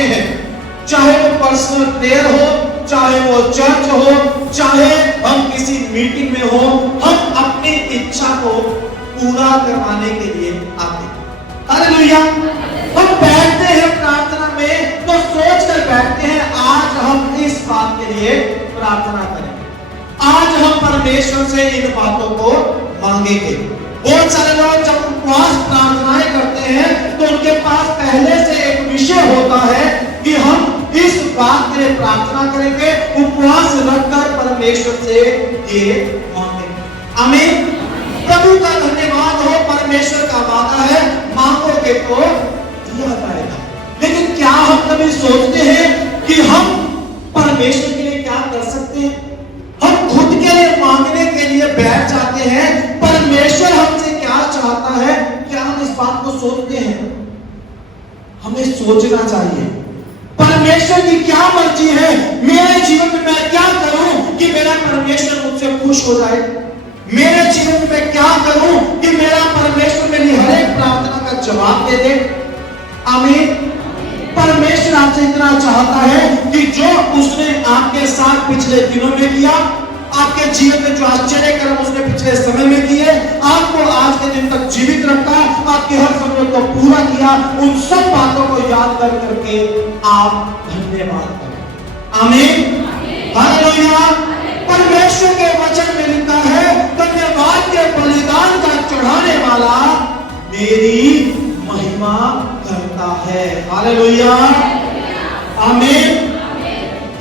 चाहते हैं, चाहे वो पर्सनल प्रेयर हो, चाहे वो चर्च हो, चाहे हम किसी मीटिंग में हो, हम अपनी इच्छा को पूरा करवाने के लिए आते हैं। हालेलुया। हम बैठते हैं प्रार्थना में तो सोच कर बैठते हैं आज हम इस बात के लिए प्रार्थना करेंगे, आज हम परमेश्वर से इन बातों को मांगेंगे। बहुत सारे लोग जब उपवास प्रार्थनाएं करते हैं तो उनके पास पहले से एक विषय होता है कि हम इस बात के लिए प्रार्थना करेंगे, उपवास रखकर परमेश्वर से ये मांगेंगे। आमीन। प्रभु का धन्यवाद हो, परमेश्वर का वादा है मांगोगे तो दिया जाएगा। लेकिन क्या हम कभी सोचते हैं कि हम परमेश्वर के लिए क्या कर सकते हैं? हम खुद के लिए मांगने के लिए बैठ जाते हैं, परमेश्वर हमसे क्या चाहता है, क्या हम इस बात को सोचते हैं? हमें सोचना चाहिए परमेश्वर की क्या मर्जी है, मेरे जीवन में मैं क्या करूं कि मेरा परमेश्वर मुझसे खुश हो जाए, मेरे जीवन में क्या करूं कि मेरा परमेश्वर मेरी हर एक प्रार्थना का जवाब दे दे। आमीन। परमेश्वर आपसे इतना चाहता है कि जो उसने आपके साथ पिछले दिनों में किया, आपके जीवन में जो आश्चर्य कर्म उसने पिछले समय में किए, आपको आज के दिन तक जीवित रखा, आपकी हर जरूरत को पूरा किया, उन सब बातों को याद कर करके आप धन्यवाद करें। आमीन। हालेलुया। परमेश्वर के वचन में लिखा है, धन्यवाद के बलिदान का चढ़ाने वाला मेरी महिमा करता है। हालेलुया। आमीन।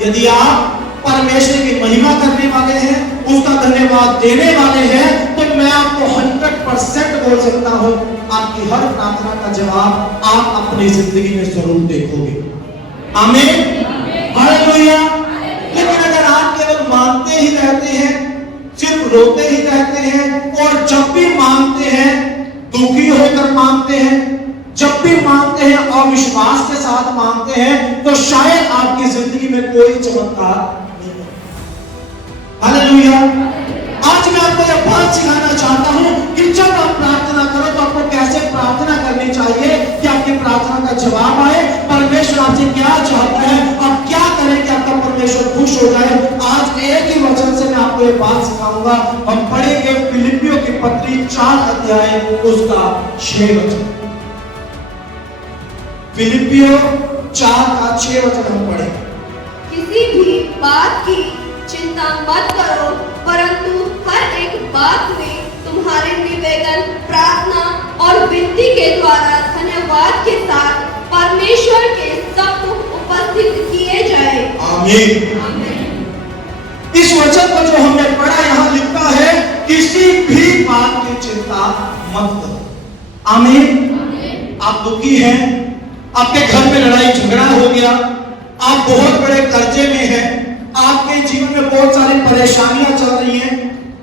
यदि आप परमेश्वर की महिमा करने वाले हैं, उसका धन्यवाद देने वाले हैं, तो मैं आपको 100% बोल सकता हूं, आपकी हर प्रार्थना का जवाब आप अपनी जिंदगी में जरूर देखोगे। आमीन। हालेलुया। लेकिन अगर आप केवल मांगते ही रहते हैं, सिर्फ रोते ही रहते हैं, और जब भी मांगते हैं दुखी होकर मांगते हैं, जब भी मांगते हैं अविश्वास के साथ मांगते हैं, तो शायद आपकी जिंदगी में कोई चमत्कार नहीं है। हालेलुया। आज मैं आपको यह बात सिखाना चाहता हूं कि जब आप प्रार्थना करो तो आपको कैसे प्रार्थना करनी चाहिए कि आपकी प्रार्थना का जवाब आए, परमेश्वर आपसे क्या चाहता है, आप क्या करें कि आपका परमेश्वर खुश हो जाए। आज एक ही वचन से मैं आपको ये बात सिखाऊंगा। हम पढ़ेंगे फिलिपियों की पत्री 4 अध्याय उसका 6 वचन। फिलिपियों 4 का 6 वचन हम पढ़ेंगे। किसी भी बात की चिंता मत करो, परंतु हर एक बात में तुम्हारे निवेदन, प्रार्थना और विनती के द्वारा धन्यवाद के साथ परमेश्वर के सम्मुख उपस्थित किए जाए। आमीन। आमीन। इस वचन को जो हमने पढ़ा, यहाँ लिखा है किसी भी बात की चिंता मत करो। आमीन। आप दुखी हैं, आपके घर में लड़ाई झगड़ा हो गया, आप बहुत बड़े कर्जे में हैं, आपके जीवन में बहुत सारी परेशानियां चल रही हैं,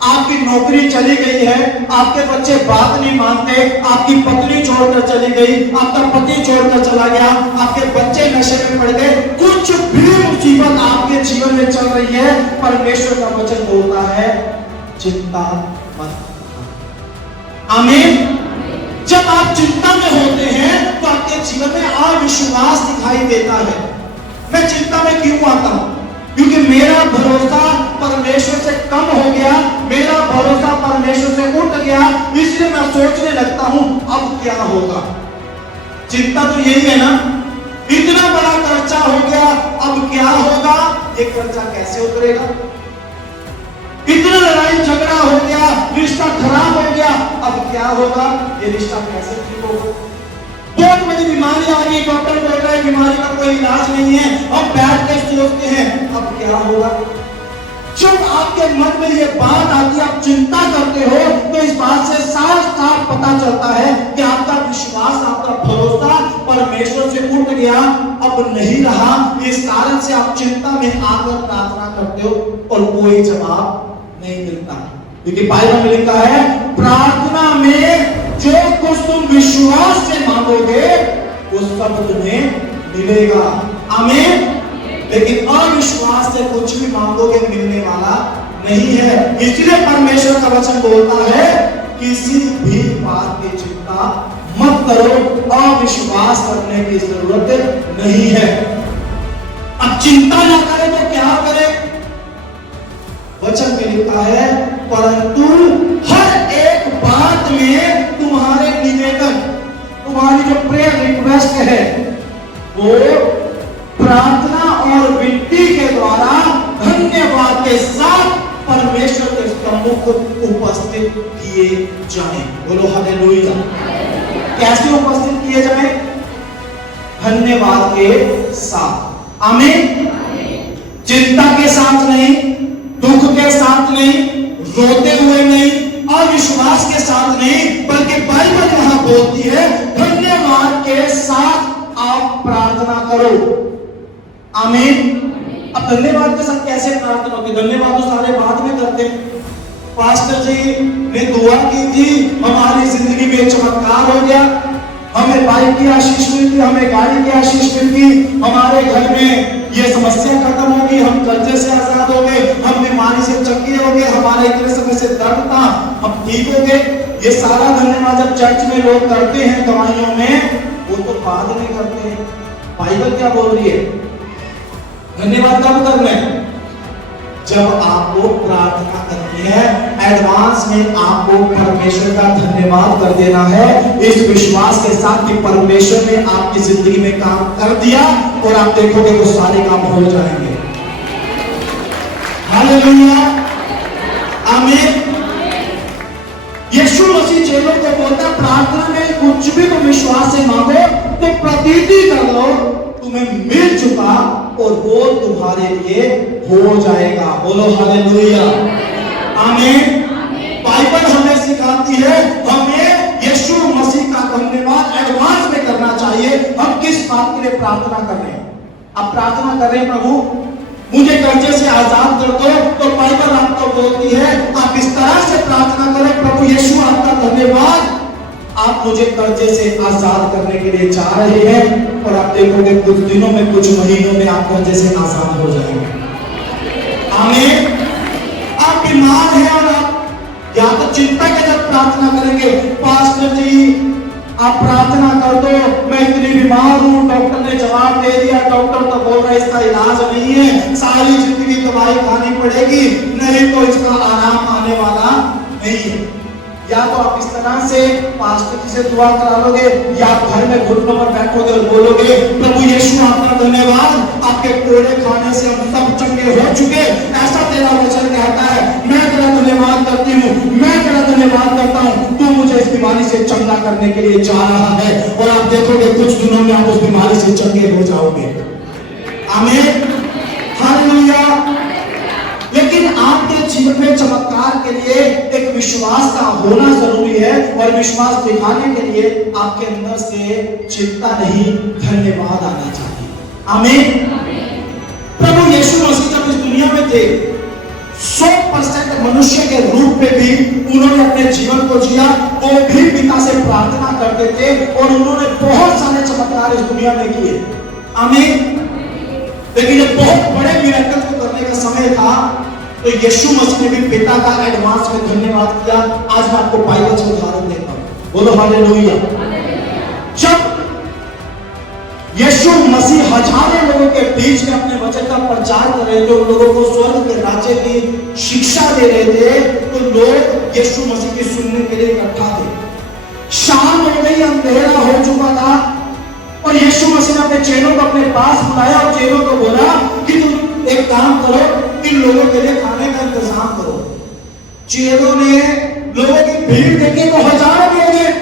आपकी नौकरी चली गई है, आपके बच्चे बात नहीं मानते, आपकी पत्नी छोड़कर चली गई, आपका पति छोड़कर चला गया, आपके बच्चे नशे में पड़ गए, कुछ भी मुसीबत आपके जीवन में चल रही है, परमेश्वर का वचन बोलता है चिंता मत। आमीन। जब आप चिंता में होते हैं तो आपके जीवन में अविश्वास दिखाई देता है। मैं चिंता में क्यों आता हूं? क्योंकि मेरा भरोसा परमेश्वर से कम हो गया, मेरा भरोसा परमेश्वर से उठ गया, इसलिए मैं सोचने लगता हूं अब क्या होगा। चिंता तो यही है ना, इतना बड़ा कर्जा हो गया, अब क्या होगा, ये कर्जा कैसे उतरेगा, इतना लड़ाई झगड़ा हो गया, रिश्ता खराब हो गया, अब क्या होगा, ये रिश्ता कैसे ठीक होगा, बहुत बड़ी बीमारी आ गई, डॉक्टर बोल रहा है बीमारी का कोई इलाज नहीं है, अब बैठ कर सोचते हैं अब क्या होगा। जब आपके मन में ये बात आती है, आप चिंता करते हो, तो इस बात से साफ साफ पता चलता है कि आपका विश्वास, आपका भरोसा परमेश्वर से उठ गया, अब नहीं रहा। इस कारण से आप चिंता में आकर प्रार्थना करते हो और कोई जवाब नहीं मिलता, क्योंकि बाइबल में लिखा है प्रार्थना में जो कुछ तुम विश्वास से मांगोगे वो सब तुम्हें मिलेगा। आमीन। लेकिन अविश्वास से कुछ भी मांगोगे मिलने वाला नहीं है। इसलिए परमेश्वर का वचन बोलता है किसी भी बात की चिंता मत करो, अविश्वास करने की जरूरत नहीं है। अब चिंता ना करें तो क्या करें? वचन में लिखा है, परंतु हर एक बात में तुम्हारे निवेदन, तुम्हारी जो प्रेयर रिक्वेस्ट है वो प्रार्थना और विनती के द्वारा धन्यवाद के साथ परमेश्वर के सम्मुख उपस्थित किए जाएं। बोलो हालेलुया। कैसे उपस्थित किए जाएं? धन्यवाद के साथ। आमीन। चिंता के साथ नहीं, दुख के साथ नहीं, रोते हुए नहीं, अविश्वास के साथ नहीं, बल्कि बाइबल यहां बोलती है धन्यवाद के साथ आप प्रार्थना करो। आमीन। अब धन्यवाद के साथ कैसे प्रार्थना होगी? धन्यवाद तो सारे बाद में करते हैं। पास्टर जी ने दुआ की थी, हमारी जिंदगी में चमत्कार हो गया, हमें बाइक की आशीष मिली, हमें गाड़ी की आशीष मिली, हमारे घर में ये समस्या खत्म होगी, हम कर्जे से आजाद हो गए, हम बीमारी से चंगे हो गए, हमारे इतने समय से दर्द था हम ठीक हो गए। ये सारा धन्यवाद जब चर्च में लोग करते हैं दवाइयों में, वो तो बाद में करते हैं। बाइबल क्या बोल रही है? धन्यवाद कब करना है? जब आपको प्रार्थना करनी है, एडवांस में आपको परमेश्वर का धन्यवाद कर देना है, इस विश्वास के साथ कि परमेश्वर ने आपकी जिंदगी में काम कर दिया और आप देखोगे वो सारे काम हो जाएंगे। हालेलुया। आमीन। यीशु मसीह चेलों को बोलता, प्रार्थना में कुछ भी तुम विश्वास से मांगो तो प्रतीति कर लो, तुम्हें मिल चुका और वो तुम्हारे लिए हो जाएगा। बोलो हालेलुया। आमीन। बाइबल हमें सिखाती है हमें यीशु मसीह का धन्यवाद एडवांस में करना चाहिए। हम किस बात के लिए प्रार्थना कर रहे हैं? आप प्रार्थना कर रहे हैं, प्रभु मुझे कर्जे से आजाद कर दो, तो बाइबल आपको बोलती है आप इस तरह से प्रार्थना करें, प्रभु यीशु आपका धन्यवाद, आप मुझे कर्जे से आजाद करने के लिए जा रहे हैं और आप देखोगे कुछ दिनों में, कुछ महीनों में आप कर्जे से आजाद हो जाएंगे। आमीन। आप बीमार हैं और आप या तो चिंता के साथ प्रार्थना करेंगे, पास्टर जी आप प्रार्थना कर दो, मैं इतनी बीमार हूँ, डॉक्टर ने जवाब दे दिया, डॉक्टर तो बोल रहा है इसका इलाज नहीं है, सारी जिंदगी दवाई खानी पड़ेगी, नहीं तो इसका आराम आने वाला नहीं है। या तो आप इस तरह से पास्टर जी से दुआ करा लोगे, या आप घर में घुटनों पर बैठोगे और बोलोगे, प्रभु यीशु आपका धन्यवाद, आपके कोड़े खाने से हम सब चंगे हो चुके, ऐसा तेरा वचन कहता है, मैं तेरा धन्यवाद करती हूँ, मैं तेरा धन्यवाद करता हूँ, तू मुझे इस बीमारी से चंगा करने के लिए जा रहा है। और आप देखोगे कुछ दिनों में आप उस बीमारी से चंगे हो जाओगे। आमीन। हालेलुया। लेकिन आपके जीवन में चमत्कार के लिए एक विश्वास का होना जरूरी है, और विश्वास दिखाने के लिए आपके अंदर से चिंता नहीं, धन्यवाद आना चाहिए। आमीन। प्रभु यीशु मसीह जब इस दुनिया में थे, 100% मनुष्य के रूप में भी उन्होंने अपने जीवन को जिया, वो भी पिता से प्रार्थना करते थे और उन्होंने बहुत सारे चमत्कार इस दुनिया में किए। आमीन। लेकिन जब बहुत बड़े मिरेकल को करने का समय था, तो यीशु मसीह ने भी पिता का एडवांस में धन्यवाद किया। आज मैं आपको बाइबल से उदाहरण देता हूं। बोलो हालेलुया। जब यीशु मसीह हजारों लोगों के बीच में अपने वचन का प्रचार कर रहे थे, उन लोगों को स्वर्ग के राज्य की शिक्षा दे रहे थे, तो लोग यीशु मसीह की सुनने के लिए इकट्ठा थे। शाम हो गई, अंधेरा हो चुका था, और यीशु मसीह ने अपने चेलों को अपने पास बुलाया और चेलों को बोला कि तुम एक काम करो, इन लोगों के लिए खाने का इंतजाम करो। चेलों ने लोगों की भीड़ देखी तो हजारों लोग हैं,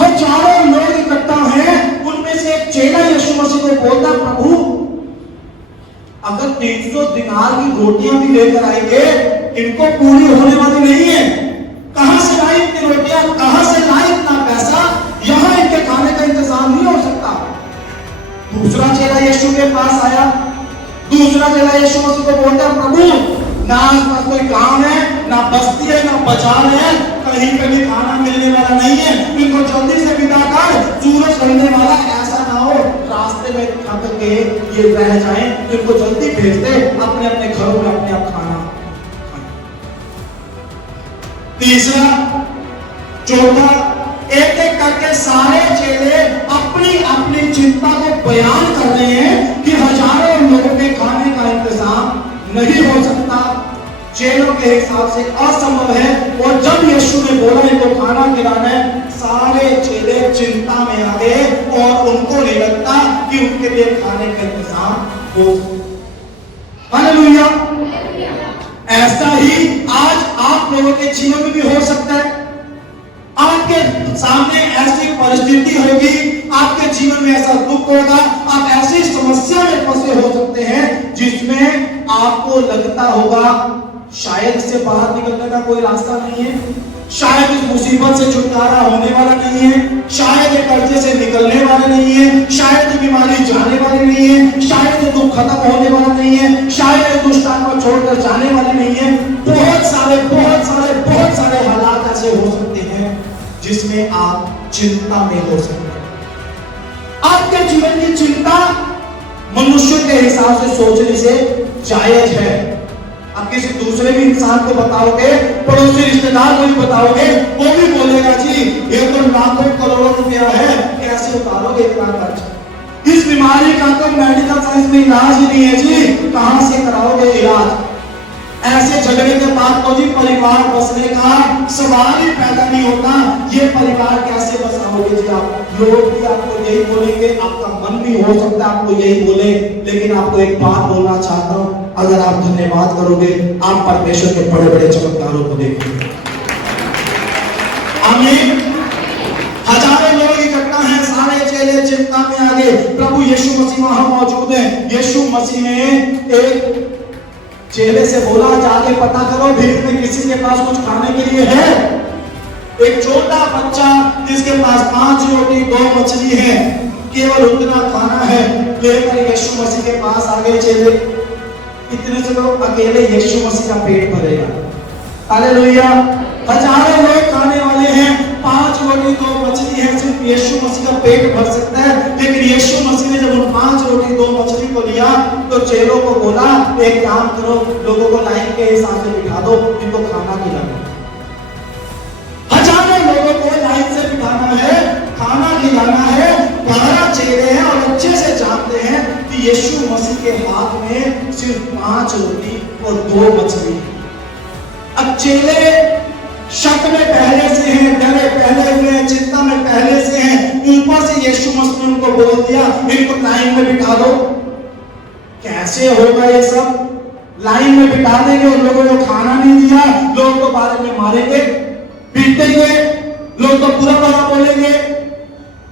हजारों लोग इकट्ठा हैं। उनमें से एक चेला यीशु मसीह को बोलता, प्रभु अगर 300 दिनार की रोटियां भी लेकर आएंगे, इनको पूरी होने वाली नहीं है। कहां से लाई इतनी रोटियां, कहां से लाई इतना पैसा, यहां इनके खाने का इंतजाम नहीं हो सकता। दूसरा चेला यीशु के पास आया, दूसरा चेला यीशु मसीह को बोलता, प्रभु ना आसपास कोई गांव है, ना बस्ती है, ना बाजार है, कहीं पे भी खाना मिलने वाला नहीं है, इनको जल्दी से विदा कर, सूरज ढलने वाला, ऐसा ना हो रास्ते में थक के ये रह जाएं, इनको जल्दी भेज दे अपने अपने घरों में अपने आप खाना खाएं। तीसरा, चौथा, एक एक करके सारे चेले अपनी अपनी चिंता को बयान कर रहे हैं कि हजारों लोगों के खाने का इंतजाम नहीं हो सकता, चेलों के हिसाब से असंभव है। और जब यीशु ने बोला इनको खाना खिलाना है, सारे चेले चिंता में आ गए और उनको नहीं लगता कि उनके लिए खाने का इंतजाम हो। हालेलुया। ऐसा ही आज आप लोगों के जीवन में भी हो सकता है। आपके सामने ऐसी परिस्थिति होगी, आपके जीवन में ऐसा दुख होगा, आप ऐसी समस्या में फंसे हो सकते हैं जिसमें आपको लगता होगा शायद इससे बाहर निकलने का कोई रास्ता नहीं है, शायद इस मुसीबत से छुटकारा होने वाला नहीं है, शायद ये कर्जे से निकलने वाला नहीं है, शायद ये बीमारी जाने वाली नहीं है, शायद ये दुख खत्म होने वाला नहीं है, शायद ये दुष्टात्मा को छोड़कर जाने वाले नहीं है। बहुत सारे हालात ऐसे हो सकते हैं जिसमें आप चिंता में हो सकते हैं। आपके जीवन की चिंता मनुष्य के हिसाब से सोचने से जायज है। आप किसी दूसरे भी इंसान को बताओगे, पड़ोसी रिश्तेदार को भी बताओगे, वो भी बोलेगा जी ये तो लाखों करोड़ों रुपया है, कैसे उतारोगे इतना खर्च? इस बीमारी का तो मेडिकल साइंस में इलाज ही नहीं है जी, कहां से कराओगे इलाज? ऐसे झगड़े के बाद तो जी परिवार बसने का सवाल ही पैदा नहीं होता। ये परिवार कैसे बसाओगे जी आप? लोग भी आपको यही बोलेंगे, आपका मन भी हो सकता है आपको यही बोले, लेकिन आपको एक बात बोलना चाहता हूं, अगर आप धन्यवाद करोगे आप परमेश्वर के बड़े बड़े चमत्कारों को देखोगे। आमीन। हजारों लोग इकट्ठा हैं, सारे चेले चिंता में आ गए। प्रभु यीशु मसीह वहां मौजूद है। यीशु मसीह ने एक चेले से बोला जाके पता करो भीड़ में किसी के पास कुछ खाने के लिए है। एक छोटा बच्चा जिसके पास 5 रोटी 2 मछली है, केवल उतना खाना है, लेकर यीशु मसीह के पास आ गए चेले। इतने से लोग अकेले यीशु मसीह का पेट भरेगा? हालेलुया। हजारों लोग खाने वाले हैं, 5 रोटी 2 मछली है, सिर्फ यीशु मसीह का पेट भर सकता है। लेकिन यीशु मसीह ने जब उन 5 रोटी 2 मछली को लिया तो चेलों को बोला एक काम करो, लोगों को लाइन के हिसाब से बिठा दो, इनको खाना खिलाओ। हजारों लोगों को लाइन से बिठाना है, खाना खिलाना है। 12 चेले हैं और अच्छे से जानते हैं कि यीशु मसीह के हाथ में सिर्फ 5 रोटी और 2 मछली। अब चेले शक में पहले से हैं, डरे पहले हुए हैं, चिंता में पहले से हैं। ऊपर से यीशु मसीह ने उनको बोल दिया इनको लाइन में बिठा दो। कैसे होगा ये सब? लाइन में बिठा देंगे, उन लोगों को खाना नहीं दिया, लोग तो बाद में मारेंगे, पीटेंगे, लोग तो बुरा भला बोलेंगे।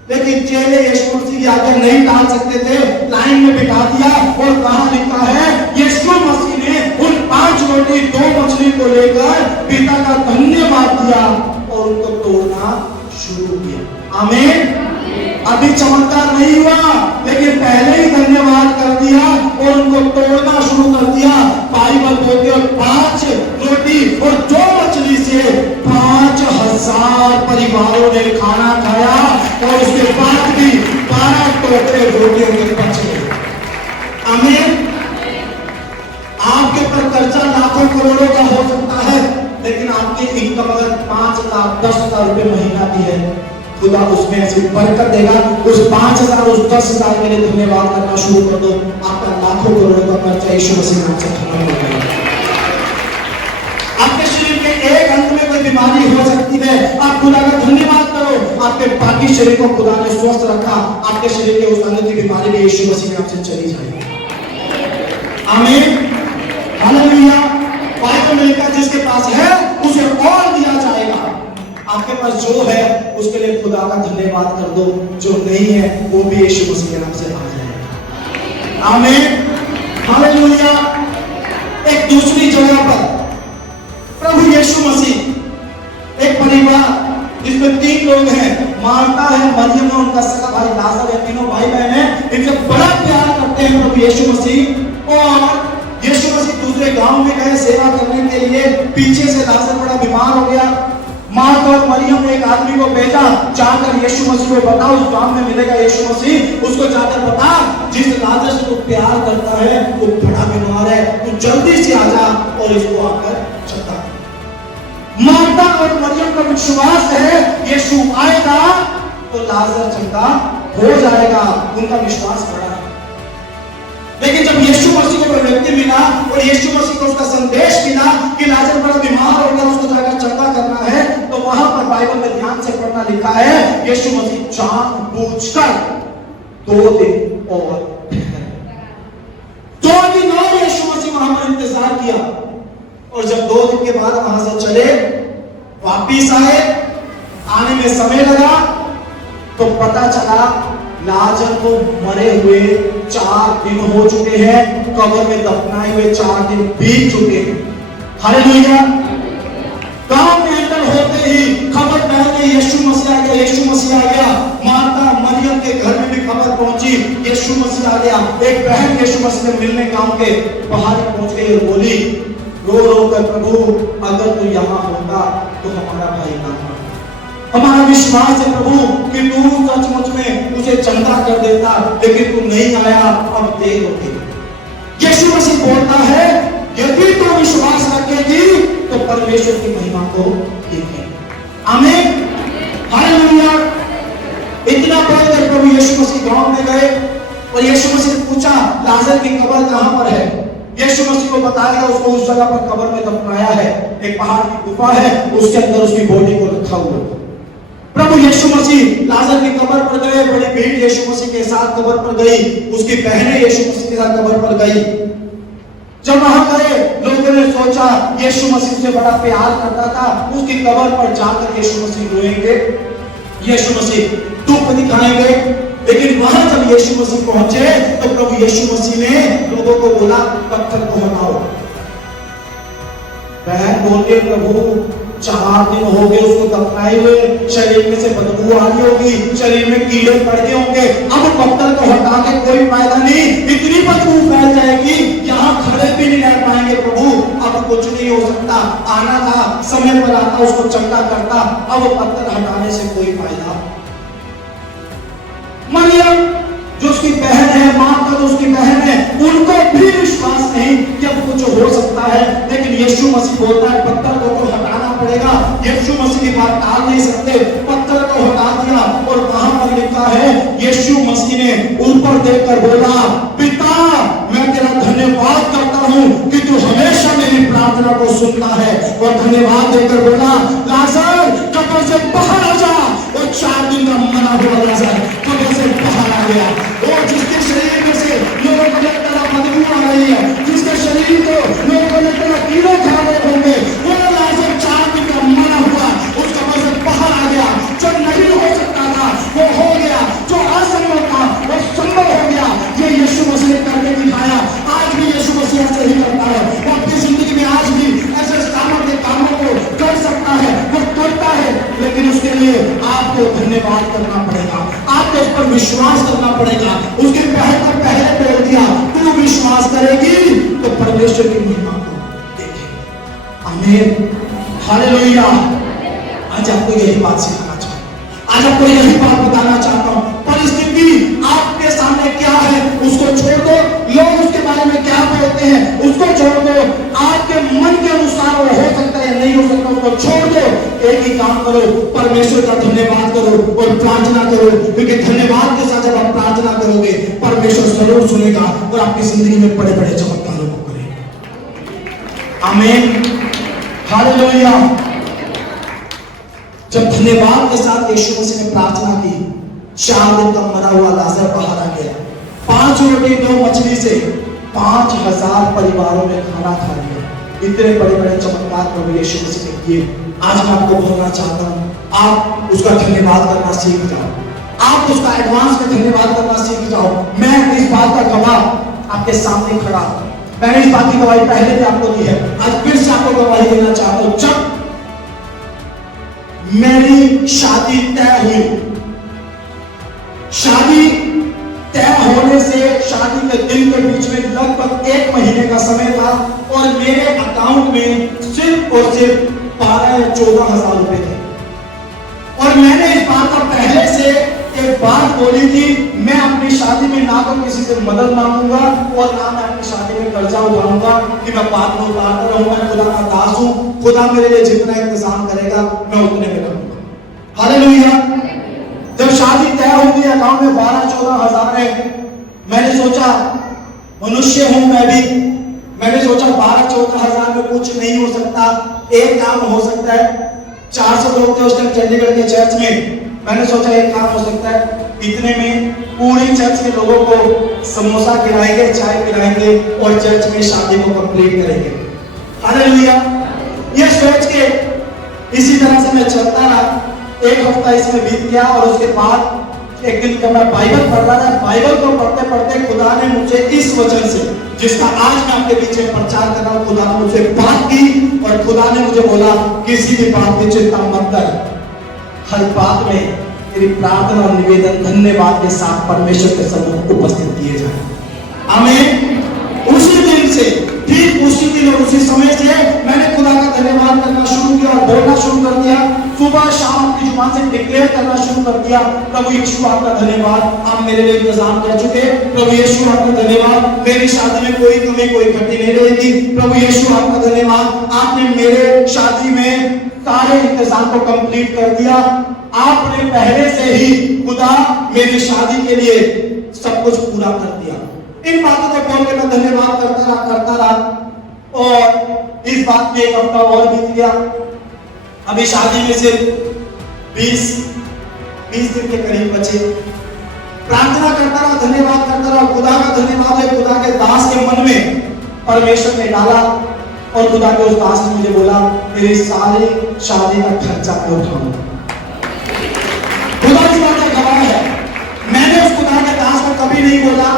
लेकिन चेले यीशु मसीह की आज्ञा नहीं टाल सकते थे, लाइन में बिठा दिया। और कहां लिखा है यीशु मसीह ने उन 5 रोटी 2 मछली को लेकर पिता का धन्यवाद दिया और उनको तोड़ना शुरू किया। आमीन। अभी चमत्कार नहीं हुआ, लेकिन पहले ही धन्यवाद कर दिया और उनको तोड़ना शुरू कर दिया। बाइबल बोलती है 5 रोटी और 2 मछली से 5000 परिवारों ने खाना खाया और उसके बाद भी 12 टोकरे रोटियों के बचे। आमीन। आपके ऊपर कर्जा लाखों करोड़ों का हो सकता है, लेकिन आपकी इनकम अगर 5 लाख 10 हजार रुपए महीना की है, खुदा उसमें ऐसी बरकत देगा। उस 5000 उस 10,000 के लिए धन्यवाद करना शुरू कर दो, आपका लाखों करोड़ों का कर्जा यीशु मसीह नाम से खत्म हो जाएगा। आपके शरीर के एक अंग में कोई बीमारी हो सकती है, आप खुदा का धन्यवाद करो, आपके बाकी शरीर को खुदा ने स्वस्थ रखा। आपके शरीर के उस अंग की बीमारी भी यीशु मसीह नाम से चली जाएगी। आमीन। हालेलुया। बाइबल में लिखा जिसके पास है उसे और दिया जाएगा। आपके पास जो है उसके लिए खुदा का धन्यवाद कर दो, जो नहीं है वो भी यीशु मसीह के नाम से आ जाएगा। आमीन। हालेलुया। एक दूसरी जगह पर प्रभु यीशु मसीह एक परिवार जिसमें 3 लोग हैं, मार्था है, मरियम है, उनका सगा भाई लाजर है, तीनों भाई बहन हैं। इनसे बड़ा प्यार करते हैं प्रभु यीशु मसीह। और यीशु मसीह दूसरे गांव में गए सेवा करने के लिए, पीछे से लाजर बड़ा बीमार हो गया। मार्था और मरियम ने एक आदमी को भेजा, जाकर यीशु मसीह को बताओ उस गांव में मिलेगा यीशु मसीह, उसको जाकर बता जिस लाजर से तू प्यार करता है वो बड़ा बीमार है, तू जल्दी से आ जा और इसको आकर चटा। मार्था और मरियम का विश्वास है यीशु आएगा तो लाजर चंगा हो जाएगा। उनका विश्वास बढ़ा। लेकिन जब यीशु मसीह को व्यक्ति मिला और यीशु मसीह को उसका संदेश मिला कि लाजर बड़ा बीमार होगा, उसको जाकर चंगा करना है, तो वहां पर बाइबल में ध्यान से पढ़ना लिखा है, यीशु मसीह जानबूझकर 2 दिन और 2 दिन और यीशु मसीह वहां पर इंतजार किया। और जब 2 दिन के बाद वहां से चले, वापिस आए, आने में समय लगा, तो पता चला लाजर को मरे हुए 4 दिन हो चुके हैं, कब्र में दफनाए हुए 4 दिन बीत चुके हैं। हालेलुया। गांव में एंटर होते ही खबर फैल गई, यीशु मसीह आ गया, यीशु मसीह आ गया। माता मरियम के घर में भी खबर पहुंची, यीशु मसीह आ गया। एक बहन यीशु मसीह से मिलने गांव के बाहर पहुंच गई और बोली रो रो कर, प्रभु अगर तू यहाँ होता तो हमारा भाई ना होता। हमारा विश्वास है प्रभु कि तू सचमुच में उसे चंगा कर देता, लेकिन तू नहीं आया, अब देर हो गई। यीशु मसीह बोलता है यदि तू विश्वास रखेगी तो परमेश्वर की महिमा को देखेगी। आमीन, हालेलुया। इतना बोलकर प्रभु यीशु मसीह गांव में गए और यीशु मसीह ने पूछा लाजर की कब्र कहां पर है। यीशु मसीह को बताया गया उसको उस जगह पर कब्र में दफनाया है, एक पहाड़ की गुफा है, उसके अंदर उसकी बॉडी को रखा हुआ है। प्रभु यीशु मसीह लाजर की कब्र पर गए, बड़ी भीड़ यीशु मसीह के साथ कब्र पर गई, उसकी बहनें यीशु मसीह के साथ कब्र पर गई। जब वहां गए, लोगों ने सोचा यीशु मसीह से बड़ा प्यार करता था, उसकी कब्र पर जाकर यीशु मसीह रोएंगे, यीशु मसीह दुख दिखाएंगे। लेकिन वहां जब यीशु मसीह पहुंचे तो प्रभु यीशु मसीह ने लोगों को बोला पत्थर को हटाओ। बहन बोल रही प्रभु 4 दिन हो गए उसको दफनाए हुए, शरीर में से बदबू आ रही होगी, शरीर में कीड़े पड़ गए होंगे, अब पत्थर को हटा के कोई फायदा नहीं, इतनी बदबू फैल जाएगी, यहाँ खड़े भी नहीं रह पाएंगे प्रभु, अब कुछ नहीं हो सकता। आना था, समय पर आता, उसको चंगा करता, अब पत्थर हटाने से कोई फायदा। मरियम जो उसकी बहन है, माता जो उसकी बहन है, उनको भी विश्वास नहीं कि अब कुछ हो सकता है। लेकिन यीशु मसीह बोलता है पत्थर को तो हटाना पड़ेगा। यीशु मसीह की बात टाल नहीं सकते, पत्थर को हटा दिया। और वहां पर लिखा है यीशु मसीह ने ऊपर देखकर बोला पिता मैं तेरा धन्यवाद करता हूं कि तू हमेशा मेरी प्रार्थना को सुनता है। और धन्यवाद देकर बोला लाजर कब्र से बाहर आ जा। और 4 दिन का मरा हुआ लाजर कब्र से बाहर आ गया। और जिसके शरीर में से लोगों को लगता है बदबू आ रही है, जिसके शरीर को लोगों को लगता है कीड़े खा रहे होंगे, वो लाजर 4 दिन का मरा हुआ उस कब्र से बाहर आ गया। जो नहीं हो सकता था वो हो गया, जो असंभव था वो संभव हो गया। ये यीशु मसीह ने करके दिखाया। आज भी यीशु मसीह ऐसे ही करता है, वो अपनी जिंदगी में आज भी ऐसे सामर्थ्य कामों को कर सकता है, वो करता है। लेकिन उसके लिए आपको धन्यवाद करना पड़ेगा, आपको उस पर विश्वास करना पड़ेगा। उसके पहले बोल दिया तू विश्वास करेगी तो परमेश्वर की महिमा को देखेगी। आमीन, हालेलुया। आज आपको यही बात सिखाना चाहता हूं, आज आपको यही बात बताना चाहता हूं। परिस्थिति आपके सामने क्या है उसको छोड़ दो, लोग उसके बारे में क्या बोलते हैं उसको छोड़ दो, आपके मन के अनुसार वो हो सकता है नहीं हो सकता उसको छोड़ दो। एक ही काम करो, परमेश्वर का धन्यवाद करो और प्रार्थना करो, क्योंकि धन्यवाद के साथ जब आप प्रार्थना करोगे परमेश्वर जरूर सुनेगा और आपकी जिंदगी में बड़े बड़े चमत्कारों को करेगा। आमीन, हालेलुया। जब धन्यवाद के साथ यीशु मसीह ने प्रार्थना की, 4 दिन का मरा हुआ लाजर बाहर आ गया। 5 रोटी 2 मछली से 5000 परिवारों में खाना खा लिया। इतने बड़े बड़े चमत्कार प्रभु यीशु मसीह ने किए। आज मैं आपको बोलना चाहता हूं, आप उसका धन्यवाद करना सीख जाओ, आप उसका एडवांस में धन्यवाद करना सीख जाओ। मैं इस बात का गवाह आपके सामने खड़ा हूं, मैंने इस बात की गवाही पहले भी आपको दी है, आज फिर से आपको गवाही देना चाहता हूं। जब मेरी शादी तय हुई, शादी तय होने से शादी के दिन के बीच में लगभग 1 महीने का समय था और मेरे अकाउंट में सिर्फ और सिर्फ 12 या 14 हजार रुपए थे। और मैंने इस बात का पहले से एक बात बोली थी, मैं अपनी शादी में ना तो किसी से मदद मांगूंगा और ना मैं अपनी शादी में कर्जा उठाऊंगा कि मैं बाद में उतारता रहूंगा। मैं खुदा का दास हूं, खुदा मेरे लिए जितना इंतजाम करेगा मैं उतने में करूंगा। हालेलुया। जब शादी तय हो गई, अकाउंट में 12-14 हजार है, मैंने सोचा मनुष्य हूं मैं भी, मैंने सोचा 12-14 हजार में कुछ नहीं हो सकता, एक काम हो सकता है। 400 लोग थे उस टाइम चंडीगढ़ के चर्च में, मैंने सोचा एक काम हो सकता है, इतने में पूरी चर्च के लोगों को समोसा खिलाएंगे, चाय पिलाएंगे और चर्च में शादी को कंप्लीट करेंगे। हालेलुया। ये सोच के इसी तरह से मैं चलता रहा। एक हफ्ता इसमें बीत गया और उसके बाद एक दिन जब मैं बाइबल पढ़ रहा था, बाइबल को पढ़ते पढ़ते खुदा ने मुझे इस वचन से, जिसका आज मैं आपके बीच में प्रचार कर रहा हूं, खुदा ने मुझे बात की और खुदा ने मुझे बोला किसी भी बात की चिंता मत कर, हर बात में तेरी प्रार्थना और निवेदन धन्यवाद के साथ परमेश्वर के सम्मुख उपस्थित किए जाए। आमीन। उसी दिन से, ठीक उसी दिन और उसी समय से मैंने खुदा का धन्यवाद करना शुरू किया और बोलना शुरू कर दिया। सुबह शाम अपनी जुबान से डिक्लेयर करना शुरू कर दिया, प्रभु यीशु आपका धन्यवाद, आप मेरे लिए इंतजाम कर चुके। प्रभु यीशु आपका धन्यवाद, मेरी शादी में कोई कमी कोई घटी नहीं रहेगी। प्रभु यीशु आपका धन्यवाद, आपने मेरे शादी में सारे इंतजाम को कंप्लीट कर दिया। आपने पहले से ही खुदा मेरी शादी के लिए सब कुछ पूरा कर दिया। इन बातों को बोल के मैं धन्यवाद करता रहा और इस बात में एक हफ्ता और बीत गया। अभी शादी में सिर्फ 20 दिन के करीब बचे। प्रार्थना करता रहा, धन्यवाद करता रहा। खुदा का धन्यवाद है, खुदा के दास के मन में परमेश्वर ने डाला और खुदा के उस दास ने मुझे बोला तेरी सारी शादी का खर्चा मैं उठाऊंगा। खुदा की बात का गवाह है, मैंने उस खुदा के दास को कभी नहीं बोला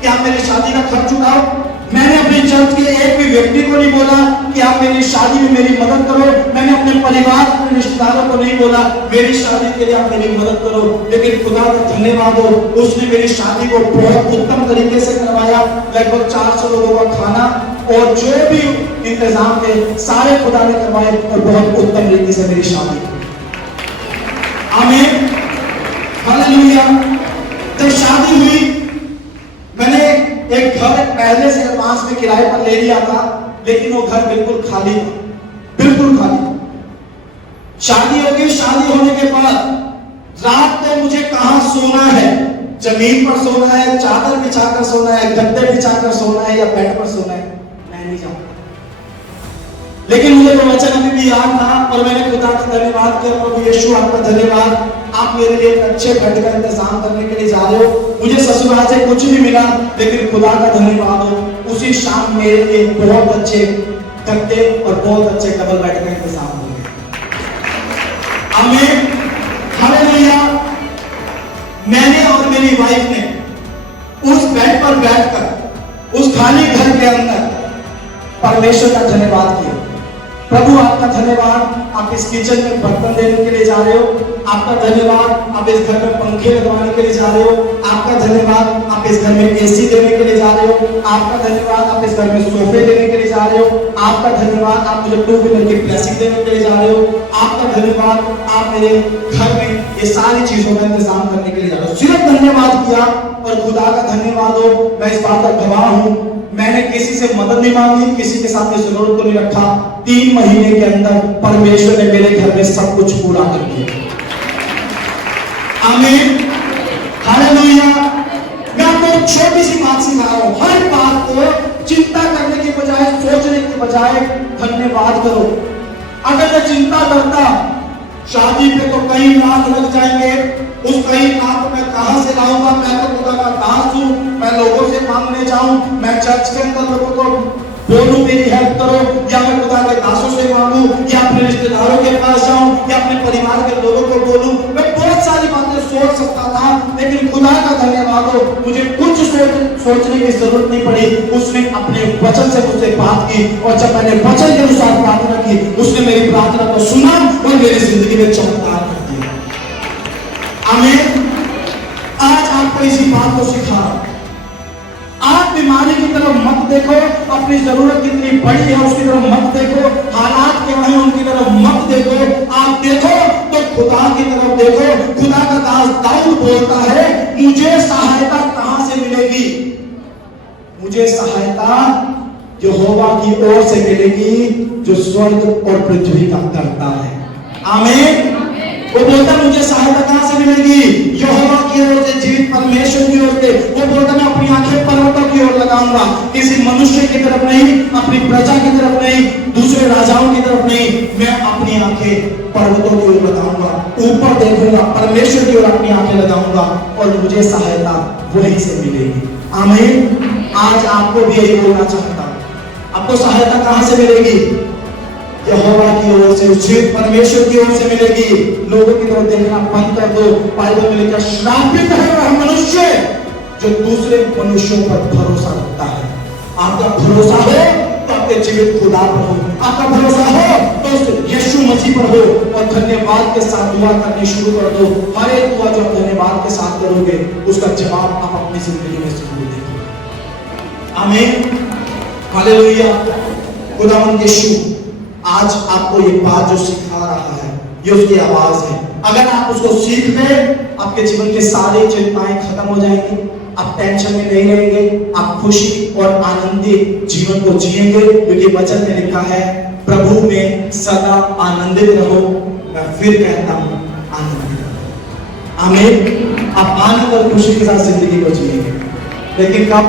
कि आप मेरी शादी का खर्च उठाओ। मैंने अपने चर्च के एक भी व्यक्ति को नहीं बोला कि आप मेरी शादी में मेरी मदद करो। मैंने अपने परिवार, अपने रिश्तेदारों को नहीं बोला मेरी शादी के लिए आप मेरी मदद करो। लेकिन खुदा का धन्यवाद हो, उसने मेरी शादी को बहुत उत्तम तरीके से करवाया। लगभग 400 लोगों का खाना और जो भी इंतजाम थे सारे खुदा ने करवाए और बहुत उत्तम रीति से मेरी शादी। आमीन। हालेलुया। जब शादी हुई, मैंने एक घर पहले से एडवांस में किराए पर ले लिया था, लेकिन वो घर बिल्कुल खाली था, बिल्कुल खाली। शादी हो गई। शादी होने के बाद रात को मुझे कहां सोना है, जमीन पर सोना है, चादर बिछाकर सोना है, गद्दे बिछाकर सोना है या बेड पर सोना है, मैं नहीं जानता। लेकिन मुझे वो वचन अभी भी याद था और मैंने खुदा का धन्यवाद किया। प्रभु यीशु आपका धन्यवाद, आप मेरे लिए एक अच्छे बेड का इंतजाम करने के लिए जा रहे हो। मुझे ससुराल से कुछ नहीं मिला, लेकिन खुदा का धन्यवाद हो, उसी शाम मेरे लिए बहुत अच्छे गद्दे और बहुत अच्छे डबल बेड का इंतजाम हो गया। आमीन। हालेलुया। मैंने और मेरी वाइफ ने उस बेड पर बैठकर उस खाली घर के अंदर परमेश्वर का धन्यवाद किया। प्रभु आपका धन्यवाद, आप इस किचन में बर्तन देने के लिए जा रहे हो। आपका धन्यवाद, आप इस घर में पंखे लगवाने के लिए जा रहे हो। आपका धन्यवाद, आप इस घर में एसी देने के लिए जा रहे हो। आपका धन्यवाद, आप इस घर में सोफे देने के लिए जा रहे हो। आपका धन्यवाद, आप मुझे 2 व्हीलर की ब्लेसिंग देने के लिए जा रहे हो। आपका धन्यवाद, आप मेरे घर में ये सारी चीजों का इंतजाम करने के लिए जा रहे हो। सिर्फ धन्यवाद किया और खुदा का धन्यवाद हो, मैं इस बात का गवाह हूं, मैंने किसी से मदद नहीं मांगी, किसी के साथ जरूरत को नहीं रखा। 3 महीने के अंदर परमेश्वर ने मेरे घर में सब कुछ पूरा कर दिया। आमीन। हालेलुया। मैं आपको एक छोटी सी बात सिखा रहा हूं, हर बात को चिंता करने की बजाय, सोचने की बजाय धन्यवाद करो। अगर मैं चिंता करता शादी पे तो कई लाख लग जाएंगे, उस कई लाख मैं कहां से लाऊंगा, मैं तो खुदा का दास हूं, मैं लोगों से मांगने जाऊं, मैं चर्च के अंदर लोगों को बोलूं मेरी हेल्प करो, या मैं खुदा के दासों से मांगूं, या अपने रिश्तेदारों के पास जाऊं, या अपने परिवार के लोगों को बोलूं। मैं बहुत सारी बातें सोच सकता था, लेकिन खुदा का धन्यवाद हो, मुझे कुछ सोचने की जरूरत नहीं पड़ी। उसने अपने वचन से मुझसे बात की और जब मैंने वचन के अनुसार प्रार्थना की, उसने मेरी प्रार्थना को सुना और मेरी जिंदगी में चमत्कार कर दिया। आमीन। आज आपको इसी बात को सिखा रहा हूं, आप बीमारी की तरफ मत देखो, अपनी जरूरत कितनी बड़ी है उसकी तरफ मत देखो, हालात क्या है उनकी तरफ मत देखो। आप देखो तो खुदा की तरफ देखो। खुदा का दास दाऊद बोलता है, मुझे सहायता कहां से मिलेगी? मुझे सहायता यहोवा की ओर से मिलेगी जो स्वर्ग और पृथ्वी का करता है। आमीन। वो बोलता है मुझे सहायता कहां से मिलेगी? यहोवा की ओर से, जीवित परमेश्वर की ओर से। वो बोलता है मैं अपनी आंखें पर्वतों की ओर लगाऊंगा, किसी मनुष्य की तरफ नहीं, अपनी प्रजा की तरफ नहीं, दूसरे राजाओं की तरफ नहीं, मैं अपनी आंखें पर्वतों की ओर लगाऊंगा, ऊपर देखूंगा, परमेश्वर की ओर अपनी आंखें लगाऊंगा और मुझे सहायता वहीं से मिलेगी। आमीन। आज आपको भी यही बोलना चाहता हूं, आपको सहायता कहां से मिलेगी? यहोवा की ओर से, जीवित परमेश्वर की ओर से मिलेगी। लोगों की तरफ देखना बंद कर दो। बाइबल में लिखा श्रापित है वह मनुष्य जो दूसरे मनुष्यों पर भरोसा रखता है। आपका भरोसा हो तो आपके जीवित खुदा पर हो, आपका भरोसा हो तो उस यीशु मसीह पर हो और धन्यवाद के साथ दुआ करनी शुरू कर दो। हर एक दुआ जो आप धन्यवाद के साथ करोगे उसका जवाब आप अपनी जिंदगी में जरूर देखोगे। आमीन। हालेलुया। खुदावंद यीशु आज आपको ये बात जो सिखा रहा है ये उसकी आवाज है। अगर आप उसको सीख गए, आपके जीवन की सारी चिंताएं खत्म हो जाएंगी, आप टेंशन में नहीं रहेंगे, आप खुशी और आनंदित जीवन को जिएंगे, क्योंकि वचन में लिखा है प्रभु में सदा आनंदित रहो। मैं फिर कहता हूं आनंदित रहो। आमीन। आप आनंद और खुशी के साथ जिंदगी को जिएंगे, लेकिन कब?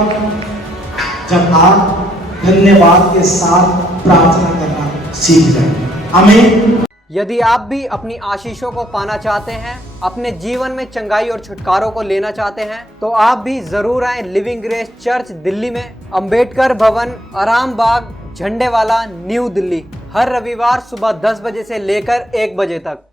जब आप धन्यवाद के साथ प्रार्थना करना सीख जाए। आमीन। यदि आप भी अपनी आशीषों को पाना चाहते हैं, अपने जीवन में चंगाई और छुटकारों को लेना चाहते हैं, तो आप भी जरूर आए लिविंग ग्रेस चर्च दिल्ली में, अंबेडकर भवन, आराम बाग, झंडे वाला, न्यू दिल्ली, हर रविवार सुबह 10 बजे से लेकर 1 बजे तक।